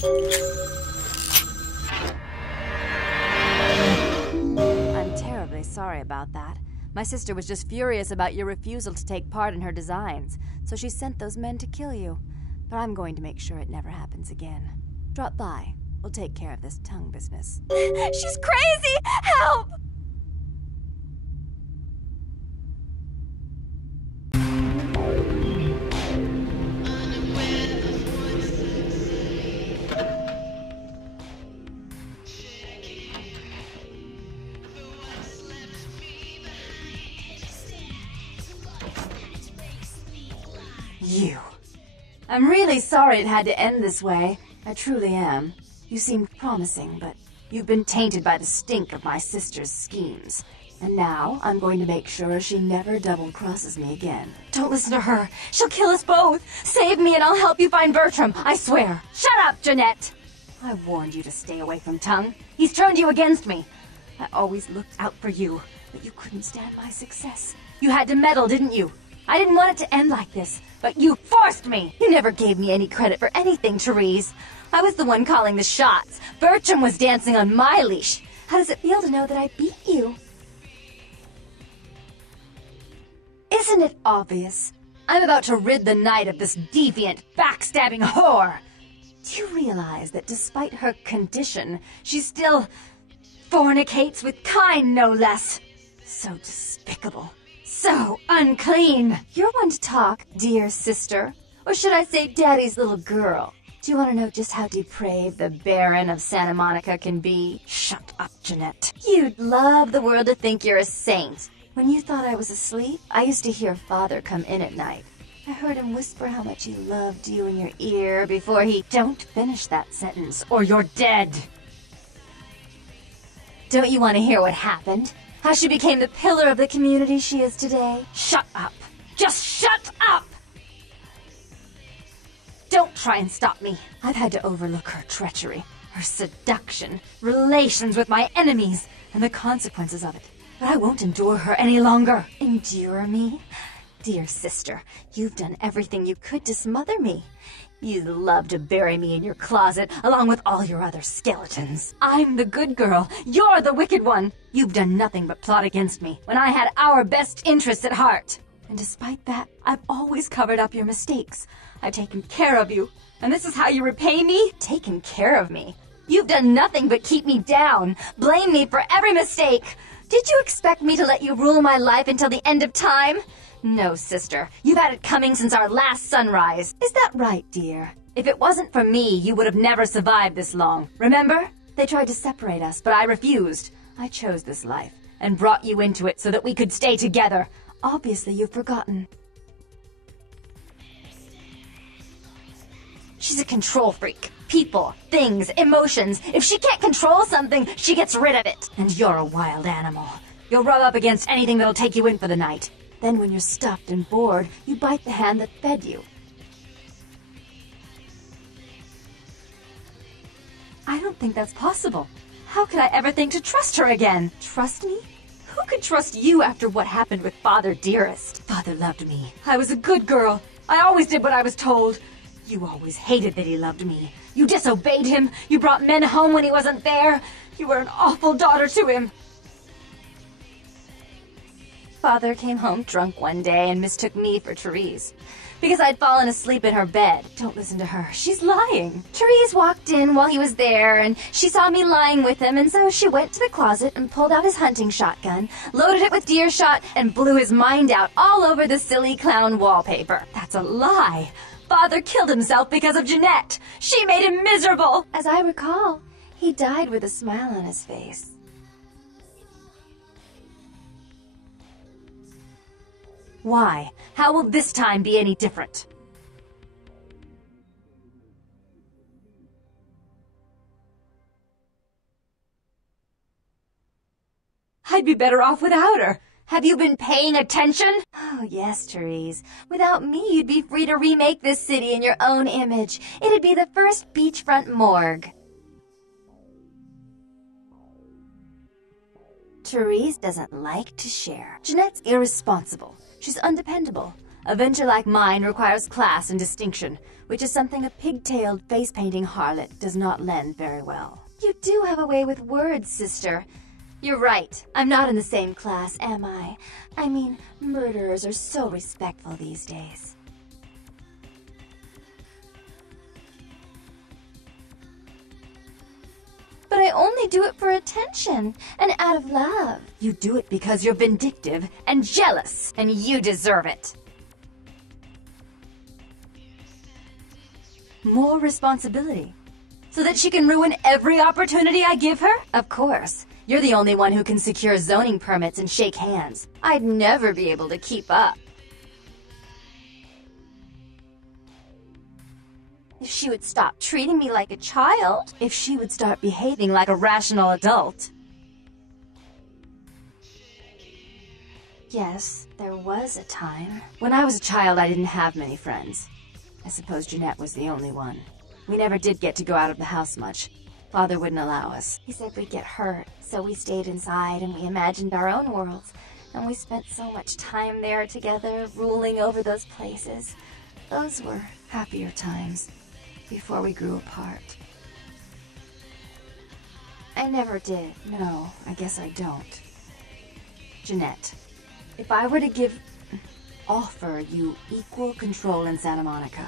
I'm terribly sorry about that. My sister was just furious about your refusal to take part in her designs, so she sent those men to kill you. But I'm going to make sure it never happens again. Drop by. We'll take care of this tongue business. She's crazy! Help! You. I'm really sorry it had to end this way. I truly am. You seemed promising, but you've been tainted by the stink of my sister's schemes. And now, I'm going to make sure she never double-crosses me again. Don't listen to her. She'll kill us both. Save me and I'll help you find Bertram, I swear. Shut up, Jeanette! I warned you to stay away from Tongue. He's turned you against me. I always looked out for you, but you couldn't stand my success. You had to meddle, didn't you? I didn't want it to end like this, but you forced me! You never gave me any credit for anything, Therese. I was the one calling the shots. Bertram was dancing on my leash. How does it feel to know that I beat you? Isn't it obvious? I'm about to rid the night of this deviant, backstabbing whore! Do you realize that despite her condition, she still fornicates with kind, no less? So despicable. So unclean! You're one to talk, dear sister. Or should I say daddy's little girl? Do you want to know just how depraved the Baron of Santa Monica can be? Shut up, Jeanette. You'd love the world to think you're a saint. When you thought I was asleep, I used to hear Father come in at night. I heard him whisper how much he loved you in your ear before he... Don't finish that sentence, or you're dead! Don't you want to hear what happened? How she became the pillar of the community she is today? Shut up! Just shut up! Don't try and stop me. I've had to overlook her treachery, her seduction, relations with my enemies, and the consequences of it. But I won't endure her any longer. Endure me? Dear sister, you've done everything you could to smother me. You'd love to bury me in your closet, along with all your other skeletons. I'm the good girl. You're the wicked one. You've done nothing but plot against me, when I had our best interests at heart. And despite that, I've always covered up your mistakes. I've taken care of you. And this is how you repay me? Taken care of me? You've done nothing but keep me down, blame me for every mistake. Did you expect me to let you rule my life until the end of time? No, sister. You've had it coming since our last sunrise. Is that right, dear? If it wasn't for me, you would have never survived this long. Remember? They tried to separate us, but I refused. I chose this life, and brought you into it so that we could stay together. Obviously, you've forgotten. She's a control freak. People, things, emotions. If she can't control something, she gets rid of it. And you're a wild animal. You'll rub up against anything that'll take you in for the night. Then when you're stuffed and bored, you bite the hand that fed you. I don't think that's possible. How could I ever think to trust her again? Trust me? Who could trust you after what happened with Father Dearest? Father loved me. I was a good girl. I always did what I was told. You always hated that he loved me. You disobeyed him. You brought men home when he wasn't there. You were an awful daughter to him. Father came home drunk one day and mistook me for Therese. Because I'd fallen asleep in her bed. Don't listen to her. She's lying. Therese walked in while he was there, and she saw me lying with him, and so she went to the closet and pulled out his hunting shotgun, loaded it with deer shot, and blew his mind out all over the silly clown wallpaper. That's a lie. Father killed himself because of Jeanette. She made him miserable. As I recall, he died with a smile on his face. Why? How will this time be any different? I'd be better off without her. Have you been paying attention? Oh, yes, Therese. Without me, you'd be free to remake this city in your own image. It'd be the first beachfront morgue. Therese doesn't like to share. Jeanette's irresponsible. She's undependable. A venture like mine requires class and distinction, which is something a pigtailed face-painting harlot does not lend very well. You do have a way with words, sister. You're right. I'm not in the same class, am I? I mean, murderers are so respectful these days. But I only do it for attention and out of love. You do it because you're vindictive and jealous, and you deserve it. More responsibility. So that she can ruin every opportunity I give her? Of course. You're the only one who can secure zoning permits and shake hands. I'd never be able to keep up. If she would stop treating me like a child, if she would start behaving like a rational adult. Yes, there was a time. When I was a child, I didn't have many friends. I suppose Jeanette was the only one. We never did get to go out of the house much. Father wouldn't allow us. He said we'd get hurt, so we stayed inside and we imagined our own worlds. And we spent so much time there together, ruling over those places. Those were happier times, before we grew apart. I never did. No, I guess I don't. Jeanette, if I were to offer you equal control in Santa Monica,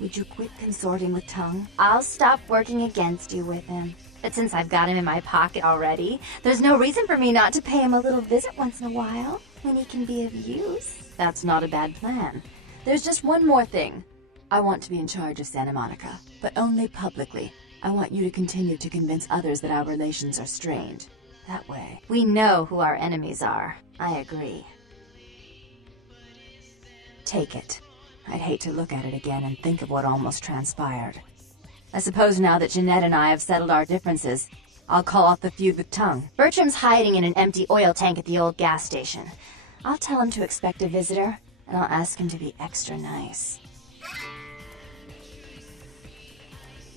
would you quit consorting with Tongue? I'll stop working against you with him. But since I've got him in my pocket already, there's no reason for me not to pay him a little visit once in a while, when he can be of use. That's not a bad plan. There's just one more thing. I want to be in charge of Santa Monica, but only publicly. I want you to continue to convince others that our relations are strained. That way, we know who our enemies are. I agree. Take it. I'd hate to look at it again and think of what almost transpired. I suppose now that Jeanette and I have settled our differences, I'll call off the feud with Tongue. Bertram's hiding in an empty oil tank at the old gas station. I'll tell him to expect a visitor, and I'll ask him to be extra nice.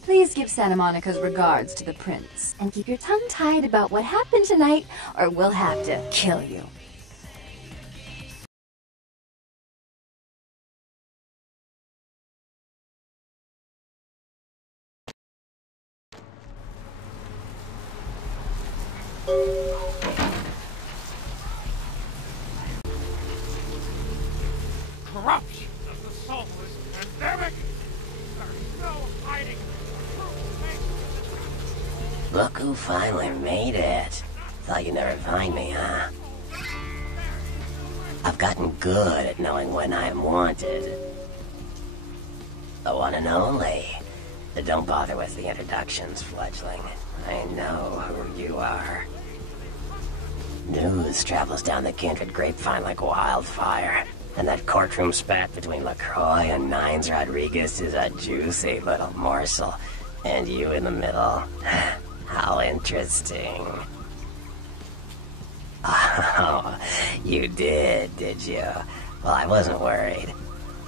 Please give Santa Monica's regards to the prince, and keep your tongue tied about what happened tonight, or we'll have to kill you. Corruption of the soul is pandemic. There's no hiding. Look who finally made it. Thought you'd never find me, huh? I've gotten good at knowing when I'm wanted. The one and only. Don't bother with the introductions, fledgling. I know who you are. News travels down the kindred grapevine like wildfire. And that courtroom spat between LaCroix and Nines Rodriguez is a juicy little morsel. And you in the middle. How interesting. Oh, you did you? Well, I wasn't worried.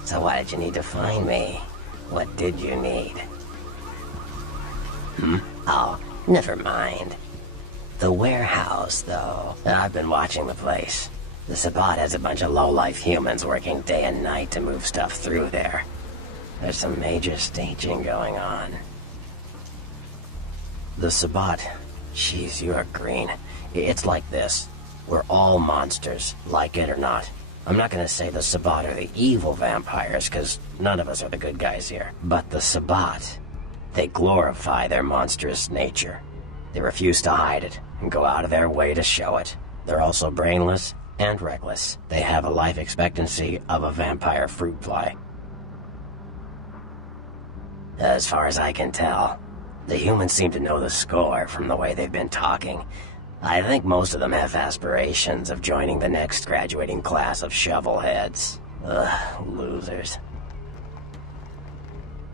So why did you need to find me? What did you need? Oh, never mind. The warehouse, though. I've been watching the place. The Sabbat has a bunch of low-life humans working day and night to move stuff through there. There's some major staging going on. The Sabbat. Jeez, you are green. It's like this. We're all monsters, like it or not. I'm not gonna say the Sabbat are the evil vampires, because none of us are the good guys here. But the Sabbat, they glorify their monstrous nature. They refuse to hide it, and go out of their way to show it. They're also brainless and reckless. They have a life expectancy of a vampire fruit fly. As far as I can tell, the humans seem to know the score from the way they've been talking. I think most of them have aspirations of joining the next graduating class of shovelheads. Ugh, losers.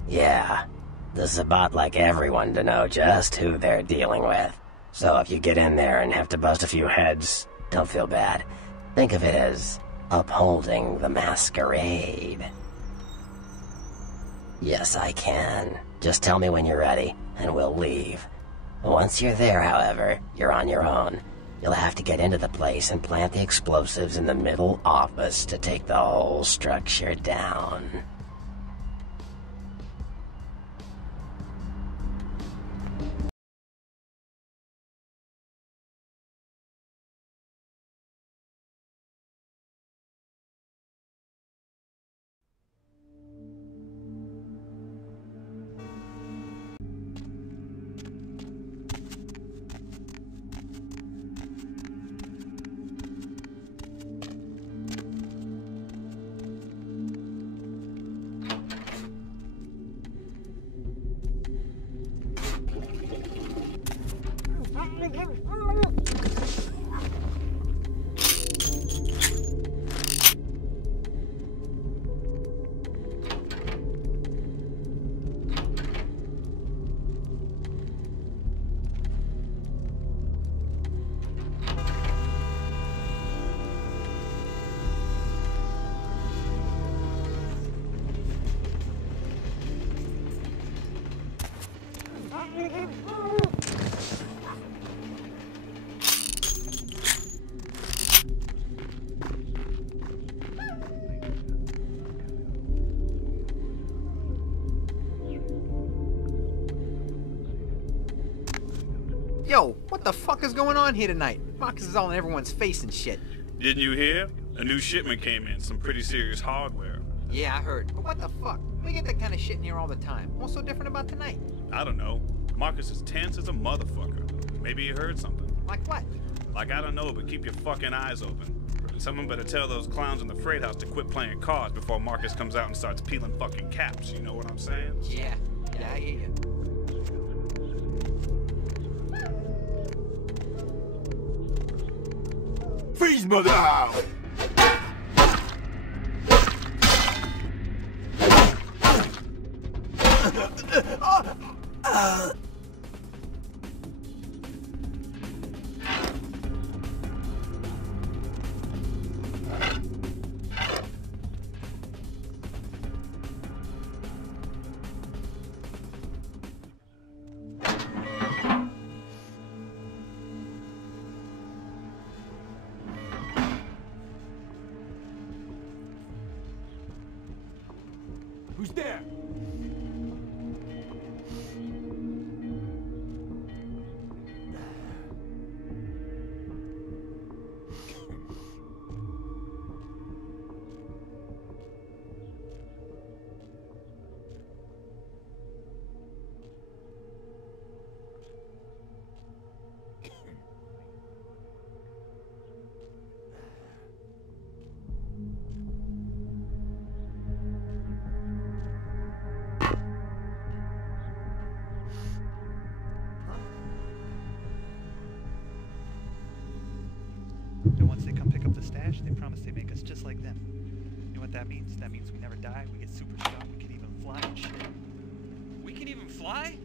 Yeah, the Sabbat like everyone to know just who they're dealing with. So if you get in there and have to bust a few heads, don't feel bad. Think of it as upholding the masquerade. Yes, I can. Just tell me when you're ready, and we'll leave. Once you're there, however, you're on your own. You'll have to get into the place and plant the explosives in the middle office to take the whole structure down. Yo, what the fuck is going on here tonight? Marcus is all in everyone's face and shit. Didn't you hear? A new shipment came in, some pretty serious hardware. Yeah, I heard. But what the fuck? We get that kind of shit in here all the time. What's so different about tonight? I don't know. Marcus is tense as a motherfucker. Maybe he heard something. Like what? Like, I don't know, but keep your fucking eyes open. And someone better tell those clowns in the freight house to quit playing cards before Marcus comes out and starts peeling fucking caps. You know what I'm saying? Yeah, I hear you. Freeze, mother! Who's there? And once they come pick up the stash, they promise they make us just like them. You know what that means? That means we never die, we get super strong, we can even fly and shit. We can even fly?